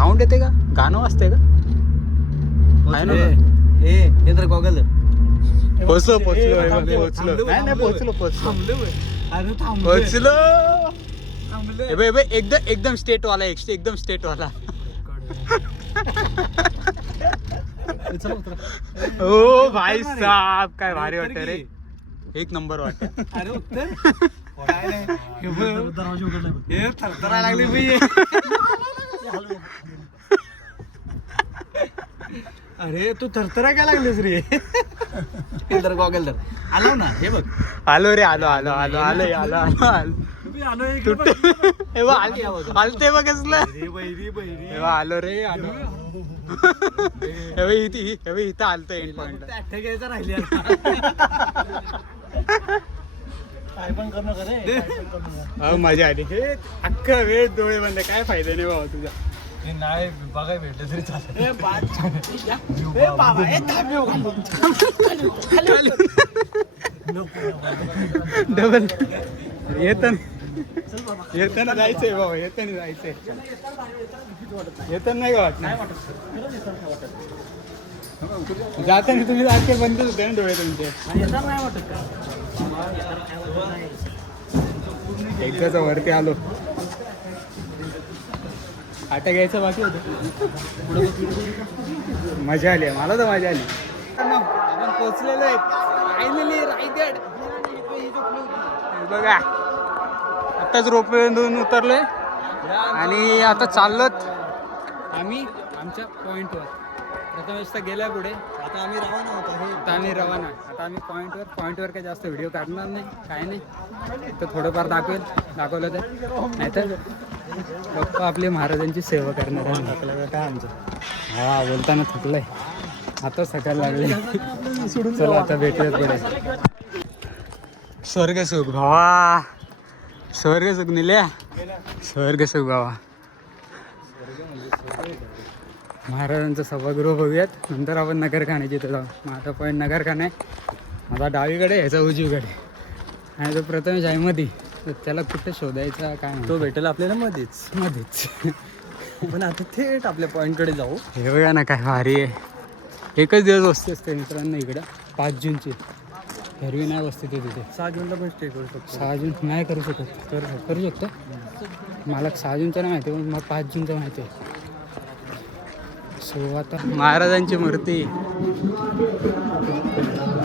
Sound येते का? गाणं वाजते का? आहे ना? हे तर गॉगल पोचलो एकदम स्टेट वाला एकदम स्टेट वाला. ओ भाई साहब काय भारी वाटत रे. एक नंबर वाटत. अरे उत्तर काय नाही थरथरा लागली. अरे तू थरथरा काय लागलीस रे. तर गॉगल तर आलो ना. हे बघ आलो रे आलो आलते बघ कसलं. आलो रे आलो. इथं आलतो एंड पॉइंट घ्यायचं राहिले. काय पण करणं करे. मजा आली. हे अख्खा वेळ डोळे बंद. काय फायदा नाही बाबा तुझा. नाही बघाय भेटलं तरी चालेल. डबल येताना जायचंय बाबा. येताना जायचंय. येताना नाही का वाटत. जाताना तुम्ही आजकाल बंदच होते ना डोळे तुमचे. नाही वाटत का. एकदाच वरती आलो. आटा घ्यायचं बाकी होतं. मजा आली. मला तर मजा आली. आपण पोचलेलो आहे फायनली रायगड. बघा आत्ताच रोपवेतून उतरलोय आणि आता चाललोत आम्ही आमच्या पॉईंटवर. प्रथम गेल्या पुढे. आता आम्ही रवाना होतो. आता आम्ही पॉईंटवर काही जास्त व्हिडिओ काढणार नाही. काय नाही तर थोडंफार दाखवलं तर. नाहीतर पप्पा आपले महाराजांची सेवा करणार आहे. थकलं काय आमचं. हा बोलताना थकलंय. आता सकाळ लागले. चला आता भेटूयात पुढे. स्वर्गसुख भावा. स्वर्गसुख निल्या. स्वर्गसुख भावा. महाराजांचं सभागृह बघूयात. नंतर आपण नगरखान्याची इथे जाऊ. माझा पॉईंट नगरखाना आहे. माझा डावीकडे ह्याचा उजवीकडे. आणि तो प्रथमेश आहे मध्ये. तर त्याला कुठे शोधायचा काय तो भेटेल आपल्याला मध्येच. पण आता थेट आपल्या पॉईंटकडे जाऊ. हे बघा ना काय भारी आहे. एकच दिवस वस्ती असते मित्रांनो इकडं. 5 जूनची. एरवी नाही वस्ती ते तिथे. 6 जूनला पण स्टे करू शकतो. 6 जून नाही करू शकत. करू शकतो. मला 6 जूनचं नाही माहिती पण मला 5 जूनचं माहिती आहे. सो आता महाराजांची मूर्ती.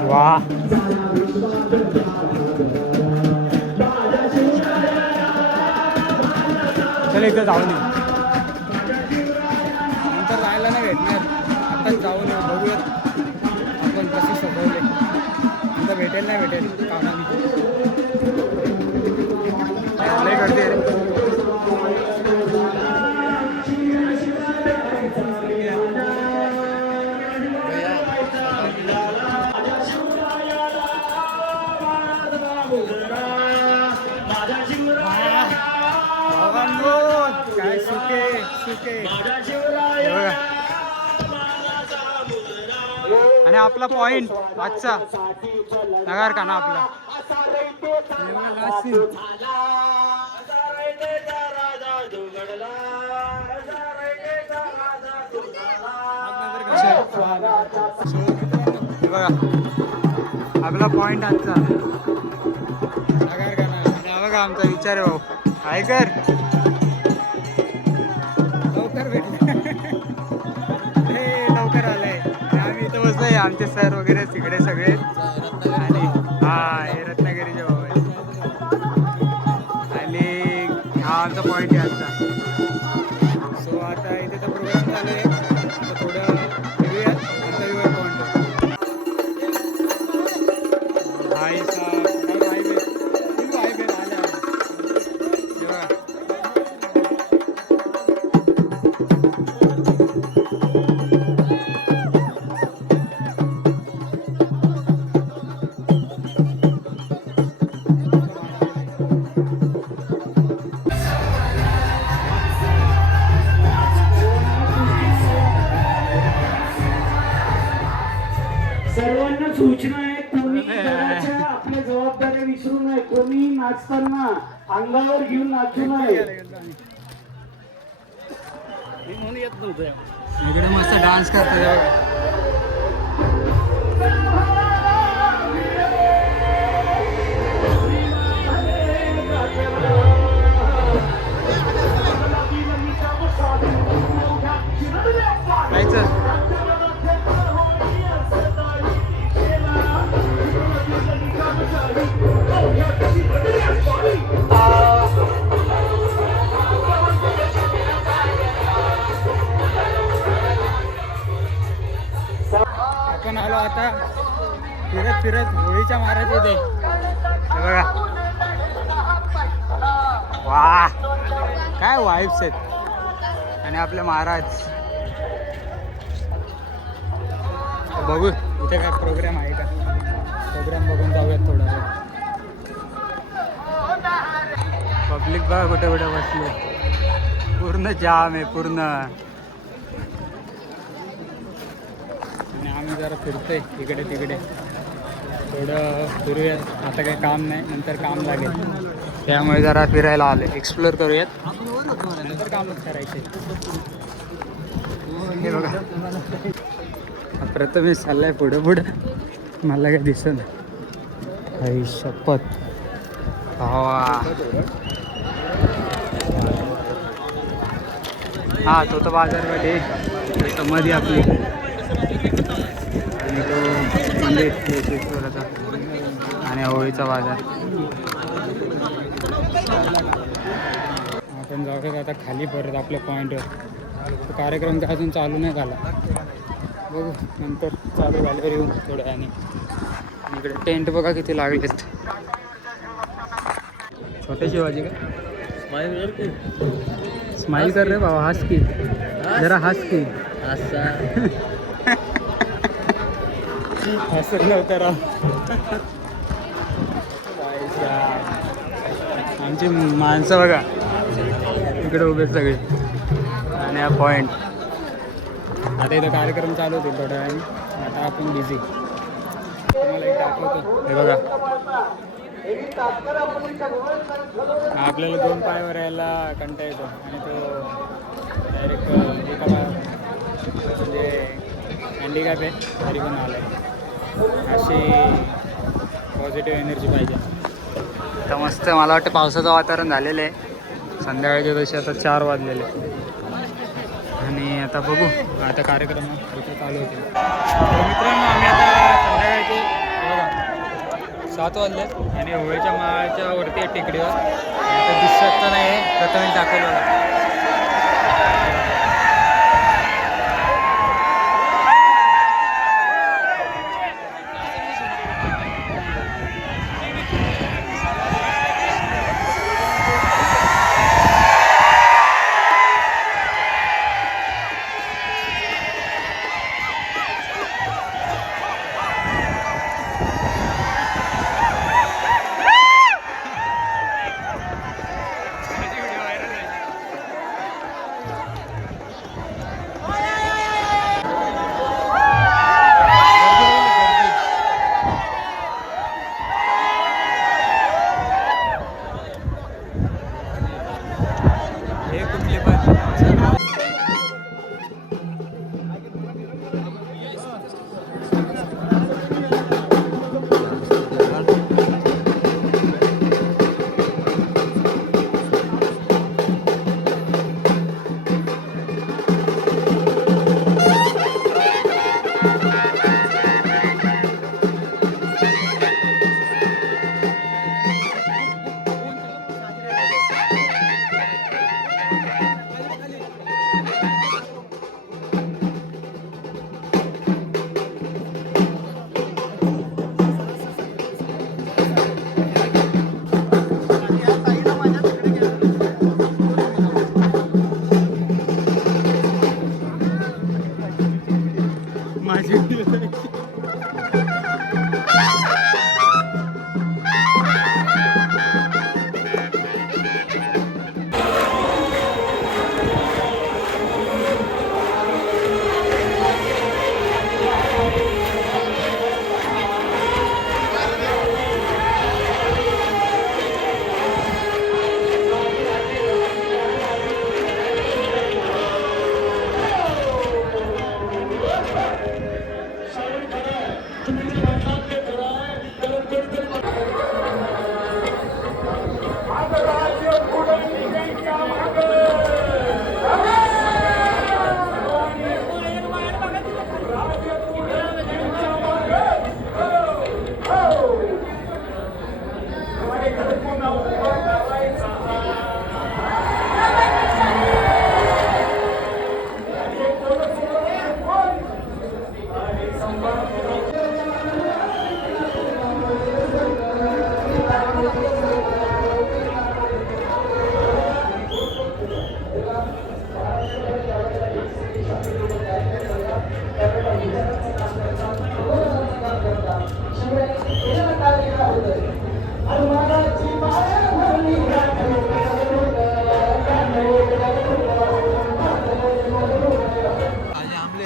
वा चला इथं जाऊन येऊ. नंतर राहायला नाही भेटणार. आताच जाऊन येऊ. बघूयात आपण कसे सजवले. नंतर भेटेल नाही भेटेल कामाने. लय गर्दी आहे. काय सुके आणि आपला पॉइंट आजचा नगरखाना आपला. बघा आपला पॉइंट आजचा नगरखाना. आणि बघा आमचा विचार आहे भाऊ. ऐकर लवकर भेटले. लवकर आलंय. आम्ही इथं बसलोय. आमचे सर वगैरे तिकडे सगळे. आणि हे रत्नागिरीचे भाऊ आहे. आणि हा आमचा पॉईंट आहे आजचा. सो आता इथे तर प्रोग्राम चालू आहे. तर थोडं फिरूयात. नंतर येऊया पॉईंटवर. भाई साहेब सर्वांना सूचना आहे. कोणी आपल्या जबाबदाऱ्या विसरू नये. कोणी नाचताना अंगावर घेऊन नाचू नये. म्हणून येत नव्हतं. इकडे मस्त डान्स करतो ते बघा. जायचं. आपण आलो आता फिरत फिरत होळीच्या महाराज इथे. हे बघा वा काय वाईब्स आहेत. आणि आपले महाराज बघू इथे काय प्रोग्राम आहे का. प्रोग्राम बघून जाऊयात थोडा. पब्लिक बघा कुठे कुठे बसले. पूर्ण जाम आहे पूर्ण. आणि आम्ही जरा फिरतोय इकडे तिकडे. थोडं फिरूयात. आता काही काम नाही, नंतर काम लागेल. त्यामुळे जरा फिरायला आले. एक्सप्लोअर करूयात, नंतर कामच करायचे. हे बघा प्रथमेश चाललाय पुढं पुढं. मला काय दिसत नाही. आई शपथ भावा. हा तो तर बाजारपेठ मध्ये आपली. आणि तो मंदिर आणि होळीचा बाजार. आपण जाऊयात आता खाली परत आपल्या पॉईंटवर. तो कार्यक्रम काय अजून चालू नाही झाला. बघू नंतर चालू झाल्यावर येऊ थोड्या. आणि इकडे टेंट बघा किती लागलेत. छोटे शिवाजी का स्माइल कर रे बाबा. हस की जरा हस की. हसत नव्हतं राव. आमची माणसं बघा इकडे उभे सगळे. आणि हा पॉईंट. आता इथं कार्यक्रम चालू होतील थोड्या वेळाने. आता आपण बिझी. तुम्हाला एक दाखवतो. हे बघा आपल्याला 2 पायावर यायला कंटा येतो. आणि तो डायरेक्ट एका म्हणजे हँडिकॅप आहे तरी पण आला आहे. अशी पॉझिटिव्ह एनर्जी पाहिजे. आता मस्त मला वाटतं पावसाचं वातावरण झालेलं आहे. संध्याकाळचे तसे आता 4 वाजलेले. आणि आता बघू आता कार्यक्रम इथे चालू होते. मित्रांनो आम्ही आता संध्याकाळची बघा 7 वाजले. आणि होळीच्या माळाच्या वरती आहे टेकडीवर. आता दिसत तर नाही प्रथमेश दाखवलं बघा.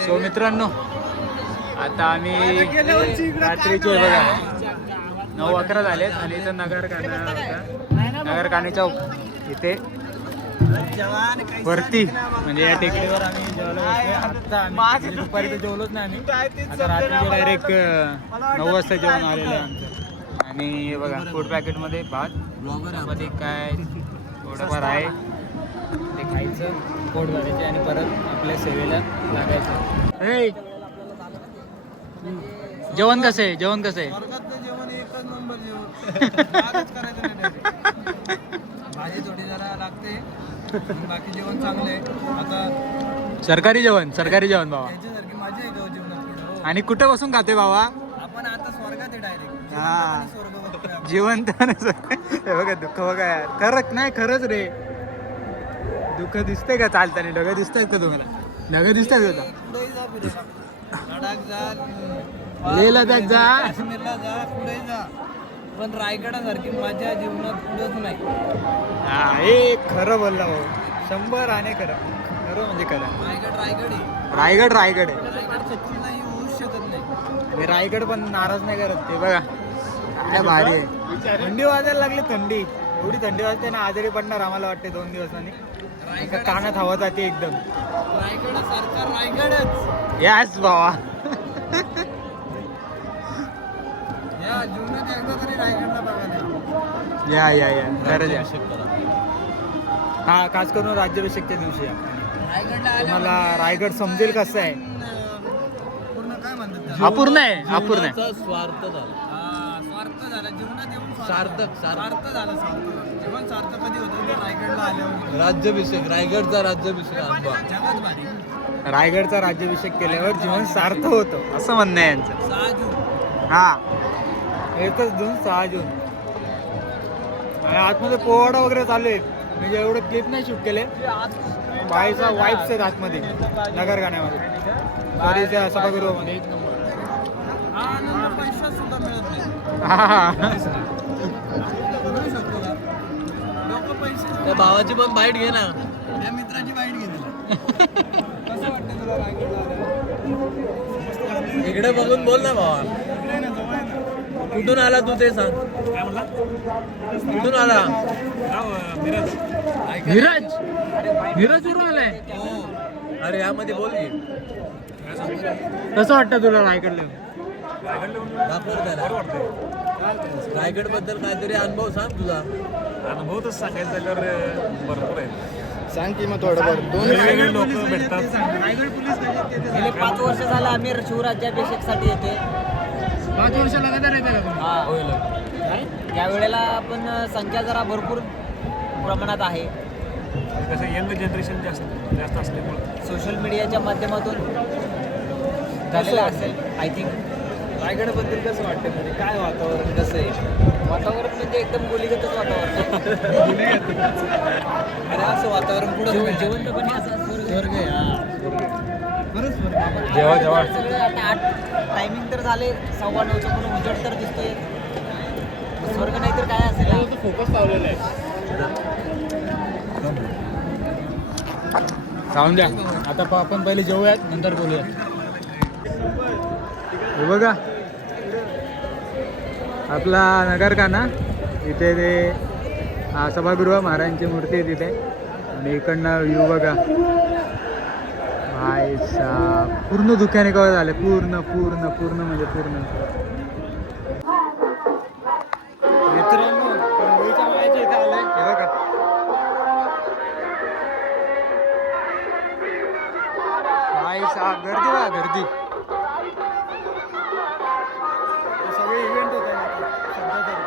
सो मित्रांनो आता आम्ही रात्रीचे बघा 9-11 झालेत आणि इथं नगरकाने चौक इथे वरती म्हणजे या टेकडीवर आम्ही जेवलो आता आम्ही दुपारी तर जेवलोच नाही आम्ही आता रात्री डायरेक्ट 9 वाजता जेवण आलेलं आहे आमचं. आणि हे बघा फूड पॅकेटमध्ये भात मध्ये काय थोडंफार आहे ते खायचं पोट भरायचे आणि परत आपल्या सेवेला लागायचं. हे जेवण कसं आहे जेवण कसं आहे जेवण एकच नंबर जेवण भाजी थोडी जरा लागते बाकी जेवण चांगलं आहे. आता सरकारी जेवण बाबा त्याच्यासारखी मजा आहे जेवणात. आणि कुठे बसून खाते बाबा आपण आता स्वर्गात आहे डायरेक्ट. हा स्वर्ग बघतोय आपण. जेवण तर हे बघा दुःख बघा यार खरंच नाही खरंच रे दुःख दिसतंय का चालताना ढगं दिसतायत का तुम्हाला ढगं दिसतायत का पुढेही जा फिरायला. लडाख जा लेह लडाख जा काश्मीरला जा पुढे जा पण रायगडासारखी मजा जीवनात पुढंच नाही. हा हे खरं बोलला भाऊ 100 आणि खरं म्हणजे खरं रायगड आहे. रायगड आहे रायगड सचिन नाही होऊच शकत नाही. आणि रायगड पण नाराज नाही करत ते बघा काय भारी आहे. थंडी वाजायला लागली थंडी एवढी थंडी वाजते ना आजारी पडणार आम्हाला वाटते 2 दिवसांनी कानात हवा जाते एकदम. रायगडासारखा रायगडच याच भावा या जीवनात एकदा तरी रायगडला बघायला या खरंच या हा खास करून राज्याभिषेकच्या दिवशी या रायगडला तुम्हाला रायगड समजेल कसं आहे. पूर्ण काय म्हणतात अपूर्ण आहे स्वार्थ झाला. स्वार्थ झाला जीवनात येऊन सार्थक झालं. जीवन सार्थक कधी होतं ते रायगडला आल्यावर. राज्याभिषेक रायगडचा राज्याभिषेक जगात भारी. रायगडचा राज्याभिषेक केल्यावर जीवन सार्थ होतं असं म्हणणं आहे यांचं. 6 जून हा 1 जून 6 जून आणि आतमध्ये पोवाडा वगैरे चालू आहेत म्हणजे एवढे क्लिप नाही शूट केले बाईचा वाईफ्स आहेत आतमध्ये नगरगाण्यामध्ये सॉरी त्या सभागृहामध्ये 1 नंबर. हा आनंद पैसा सुद्धा मिळत नाही. हा करू शकतो का लोक पैसे त्या भावाची पण बाईट घे ना त्या मित्राची बाईट घे कसं वाटतं तुला रायगडला इकडे बघून बोल ना भावा. कुठून आला तू ते सांग. कुठून आला धीरज उरून आलाय. अरे यामध्ये बोल की कसं वाटतं तुला रायगडला दाखव त्याला रायगड बद्दल काहीतरी अनुभव सांग तुझा. अनुभव तर सांगायचं झाल्यावर भरपूर आहे. सांग की मग थोडं वेगवेगळे लोक भेटतात. गेले 5 वर्ष झालं आम्ही शिवराज्याभिषेकसाठी येते. 5 वर्ष लगातार येते का तुम्ही? हा यावेळेला पण संख्या जरा भरपूर प्रमाणात आहे. कसं यंग जनरेशन जास्त असल्यामुळे सोशल मीडियाच्या माध्यमातून झालेलं असेल आय थिंक. रायगडबद्दल कसं वाटतं म्हणजे काय वातावरण कसं आहे. वातावरण म्हणजे एकदम गोलीगतच वातावरण आहे. अरे असं वातावरण पुढे जिवंतपणे असं स्वर्ग आहे. जेव्हा सगळे आता 8 टायमिंग तर झाले 9:15चं पूर्ण उजेड तर दिसतोय. स्वर्ग नाही तर काय असेल. फोकस लावलेला आहे. जाऊन द्या आता आपण पहिले जेवूयात नंतर बोलूया. हे बघा आपला नगरकाना इथे ते सभागृह महाराजांची मूर्ती आहे तिथे आणि इकडनं व्ह्यू बघा भाई साहेब पूर्ण धुक्याने कव्हर झाले पूर्ण म्हणजे पूर्ण. मित्रांनो मुंबईच्या मायाच्या इथे आलोय हे बघा भाई साहेब गर्दी बघा गर्दी. सगळे इव्हेंट होत आहे सध्या तरी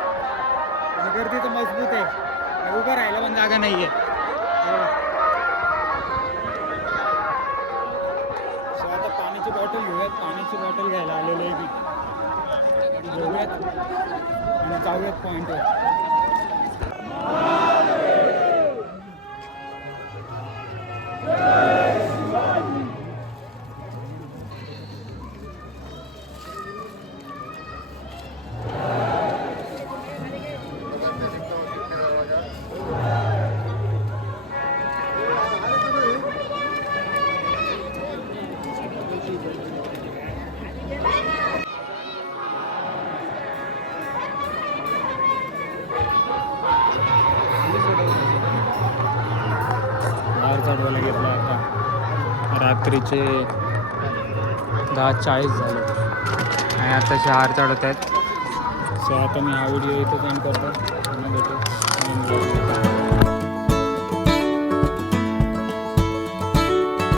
आणि गर्दी तर मजबूत आहे. उभं राहायला पण जागा नाही आहे. आता पाण्याची बॉटल घेऊयात. पाण्याची बॉटल घ्यायला आलेलो आहे की घेऊयात आणि जाऊयात पॉईंटवर. रात्रीचे 10:40 झाले आणि आता शहर चढत आहेत. सो आता मी हा व्हिडिओ इथं एंड करतो. पुन्हा भेटू.